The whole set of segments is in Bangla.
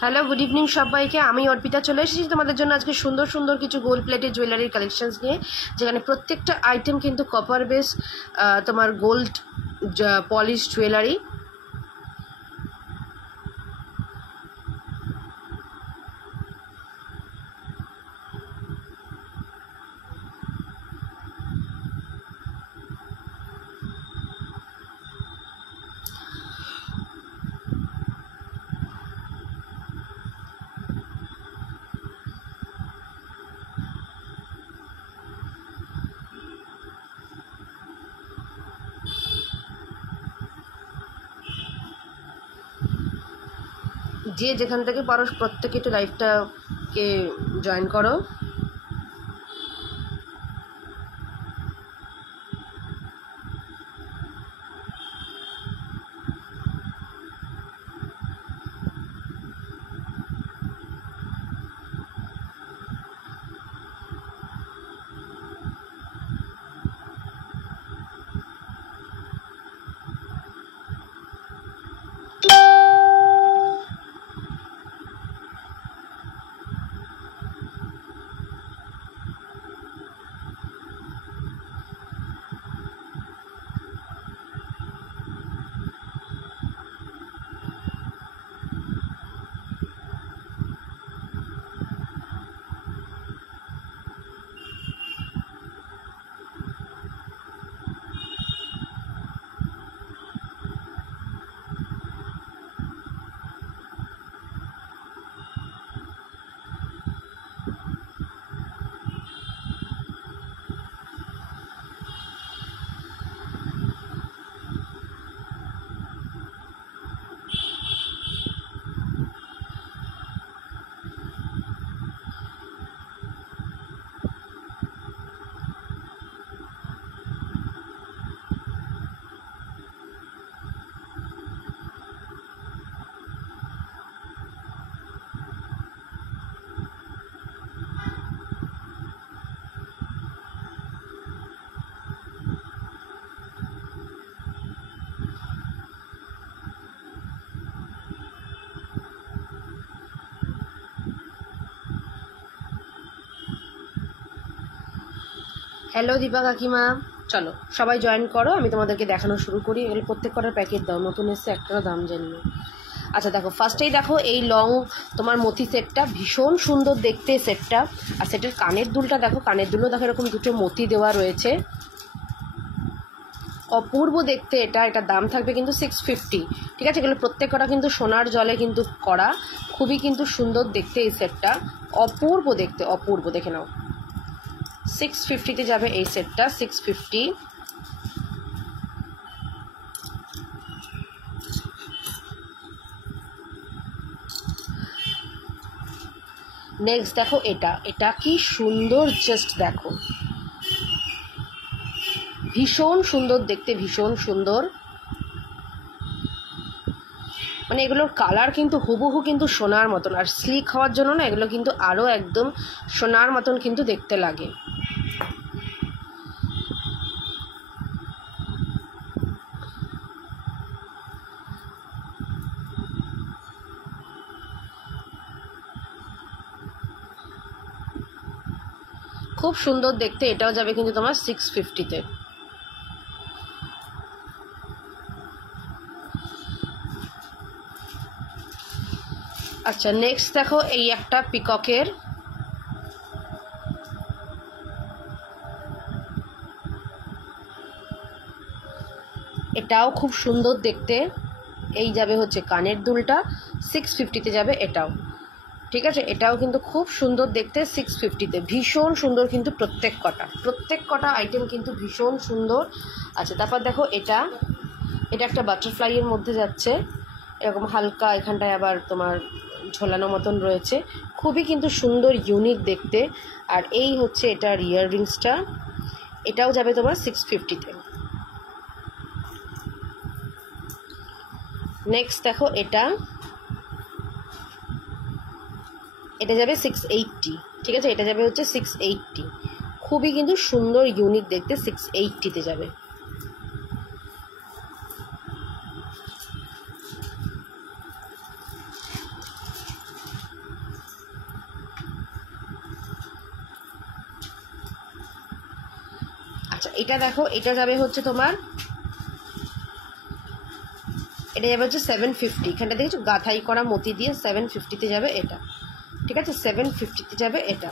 হ্যালো, গুড ইভিনিং সবাইকে। আমি অর্পিতা চলে এসেছি তোমাদের জন্য আজকে সুন্দর সুন্দর কিছু গোল্ড প্লেটেড জুয়েলারির কালেকশনস নিয়ে, যেখানে প্রত্যেকটা আইটেম কিন্তু কপার বেস তোমার গোল্ড পলিশ জুয়েলারি। যে যেখান থেকে পারো প্রত্যেকে একটু লাইভটাকে জয়েন করো। হ্যালো দীপা কাকিমা, চলো সবাই জয়েন করো, আমি তোমাদেরকে দেখানো শুরু করি। এগুলো প্রত্যেক কটার প্যাকেট দাও, নতুন এসছে, একটারও দাম জানি না। আচ্ছা দেখো, ফার্স্টেই দেখো এই লং তোমার মতি সেটটা, ভীষণ সুন্দর দেখতে সেটটা। আর সেটের কানের দুলটা দেখো, কানের দুলও দেখো এরকম দুটো মতি দেওয়া রয়েছে, অপূর্ব দেখতে। এটা দাম থাকবে কিন্তু 650। ঠিক আছে, এগুলো প্রত্যেক কটা কিন্তু সোনার জলে কিন্তু করা, খুবই কিন্তু সুন্দর দেখতে এই সেটটা, অপূর্ব দেখতে, অপূর্ব। দেখে নাও, 650-তে যাবে এই সেটটা, 650। নেক্সট দেখো এটা কি সুন্দর, জাস্ট দেখো, ভীষণ সুন্দর দেখতে, ভীষণ সুন্দর। মানে এগুলোর কালার কিন্তু হুবহু কিন্তু সোনার মতন, আর স্লিক হওয়ার জন্য না এগুলো কিন্তু আরও একদম সোনার মতন কিন্তু দেখতে লাগে। খুব সুন্দর দেখতে, এটাও যাবে কিন্তু তোমার 650-তে। আচ্ছা নেক্সট দেখো এই একটা পিককের, এটাও খুব সুন্দর দেখতে। এই যাবে হচ্ছে কানের দুলটা, 650-তে যাবে এটাও। ঠিক আছে, এটাও কিন্তু খুব সুন্দর দেখতে, 650-তে। ভীষণ সুন্দর কিন্তু প্রত্যেক কটা আইটেম কিন্তু ভীষণ সুন্দর। আচ্ছা তারপর দেখো এটা একটা বাটারফ্লাইয়ের মধ্যে যাচ্ছে, এরকম হালকা এখানটায় আবার তোমার ঝোলানো মতন রয়েছে, খুবই কিন্তু সুন্দর, ইউনিক দেখতে। আর এই হচ্ছে এটার ইয়াররিংসটা, এটাও যাবে তোমার 650-তে। নেক্সট দেখো এটা যাবে 680। ঠিক আছে, এটা যাবে হচ্ছে 680, খুবই কিন্তু সুন্দর ইউনিক দেখতে, 680-তে যাবে। এটা দেখো, এটা যাবে হচ্ছে তোমার, এটা যাবে হচ্ছে 750। এখানটা দেখেছো গাঁথাই করা মতি দিয়ে 750-তে যাবে এটা। ঠিক আছে, 750-তে যাবে এটা।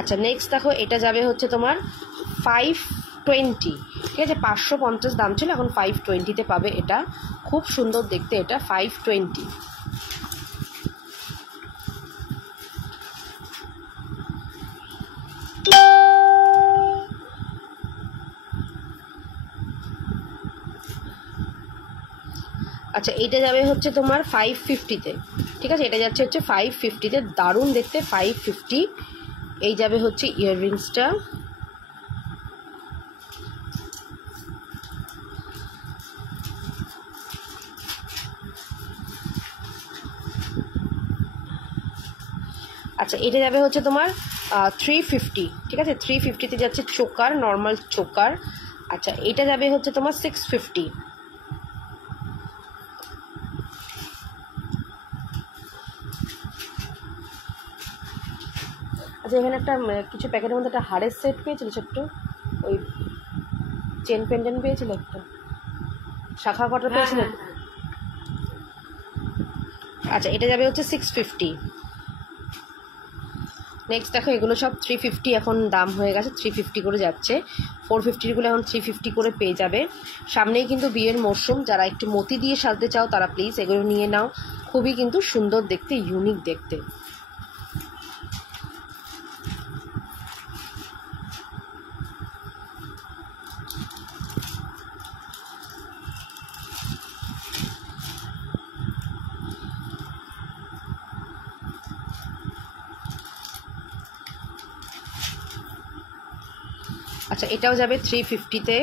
আচ্ছা নেক্সট দেখো, এটা যাবে হচ্ছে তোমার 520। ঠিক আছে, 550 দাম ছিল, এখন 520-তে পাবে এটা। খুব সুন্দর দেখতে এটা, 520। আচ্ছা এটা যাবে হচ্ছে তোমার 550-তে। ঠিক আছে, এটা যাচ্ছে হচ্ছে 550-তে, দারুণ দেখতে 550। এই যাবে হচ্ছে ইয়াররিংসটা। আচ্ছা এটা যাবে হচ্ছে তোমার 350। ঠিক আছে, 350-তে যাচ্ছে চোকার, নর্মাল চোকার। আচ্ছা এটা যাবে হচ্ছে তোমার 650। আচ্ছা এখানে একটা কিছু প্যাকেটের মধ্যে একটা হাড়ের সেট পেয়েছিল ছোট্ট, ওই চেন পেন্ডেন্ট পেয়েছিল, একটা শাখা কটার পেয়েছিল। আচ্ছা এটা যাবে হচ্ছে 650। নেক্সট দেখো, এগুলো সব 350 এখন দাম হয়ে গেছে, 350 করে যাচ্ছে। 450-গুলো এখন 350 করে পেয়ে যাবে। সামনেই কিন্তু বিয়ের মরশুম, যারা একটু মতি দিয়ে সাজতে চাও তারা প্লিজ এগুলো নিয়ে নাও। খুবই কিন্তু সুন্দর দেখতে, ইউনিক দেখতে। আচ্ছা এটাও যাবে 350-তে,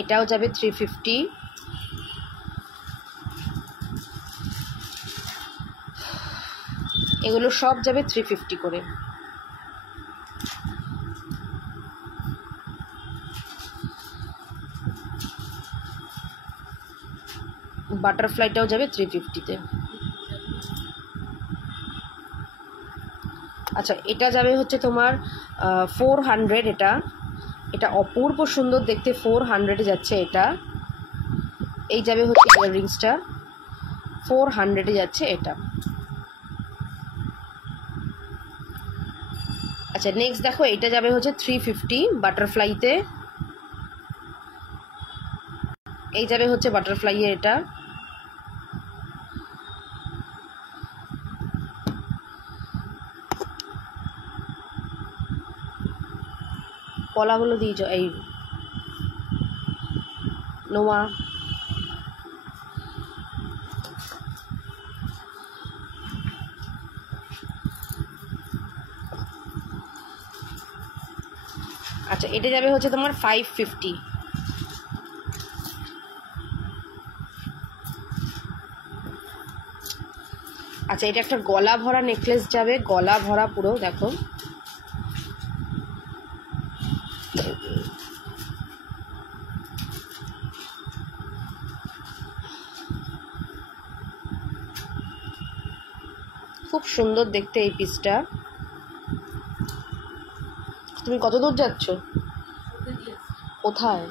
এটাও যাবে 350। এগুলো সব যাবে 350 করে। বাটারফ্লাইটাও যাবে 350-তে। আচ্ছা এটা যাবে হচ্ছে তোমার 400। এটা এটা অপূর্ব সুন্দর দেখতে, 400-এ যাচ্ছে এটা। এই যাবে হচ্ছে ইয়াররিংসটা, 400-এ যাচ্ছে এটা। আচ্ছা নেক্সট দেখো, এটা যাবে হচ্ছে 350 বাটারফ্লাইতে। এই যাবে হচ্ছে বাটারফ্লাইয়ে এটা। কলাগুলো দিয়ে এই নোয়া। আচ্ছা এটা যাবে হচ্ছে তোমার 550। আচ্ছা এটা একটা গলা ভরা নেকলেস যাবে, গলা ভরা পুরো দেখো। খুব সুন্দর দেখতে এই পিসটা। তুমি কত দূর যাচ্ছ? কোথায়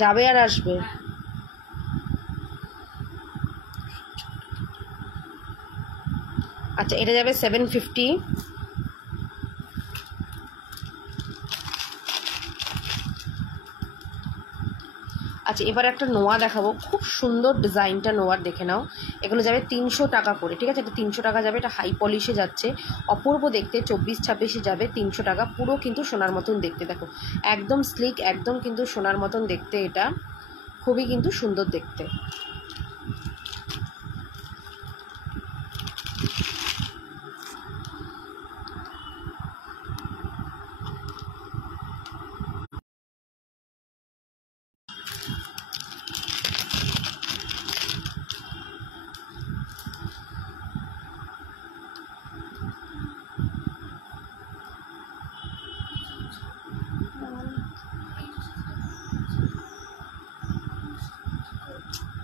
যাবে আর আসবে? আচ্ছা এটা যাবে 750। আচ্ছা এবার একটা নোয়া দেখাবো, খুব সুন্দর ডিজাইনটা নোয়ার, দেখে নাও। এগুলো যাবে 300 টাকা করে। ঠিক আছে, এটা 300 টাকা যাবে, এটা হাই পলিশে যাচ্ছে, অপূর্ব দেখতে। 24-26-এ যাবে 300 টাকা, পুরো কিন্তু সোনার মতন দেখতে। দেখো একদম স্লিক, একদম কিন্তু সোনার মতন দেখতে, এটা খুবই কিন্তু সুন্দর দেখতে।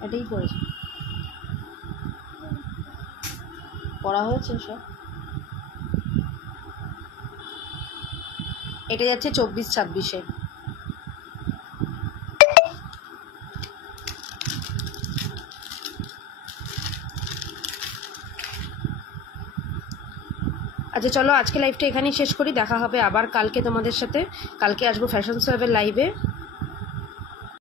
এটাই পড়েছে, পড়া হয়েছে সব। এটা যাচ্ছে 24-26-এ। আচ্ছা চলো আজকে লাইভটা এখানেই শেষ করি, দেখা হবে আবার কালকে তোমাদের সাথে। কালকে আসবো ফ্যাশন সোয়াবের লাইভে।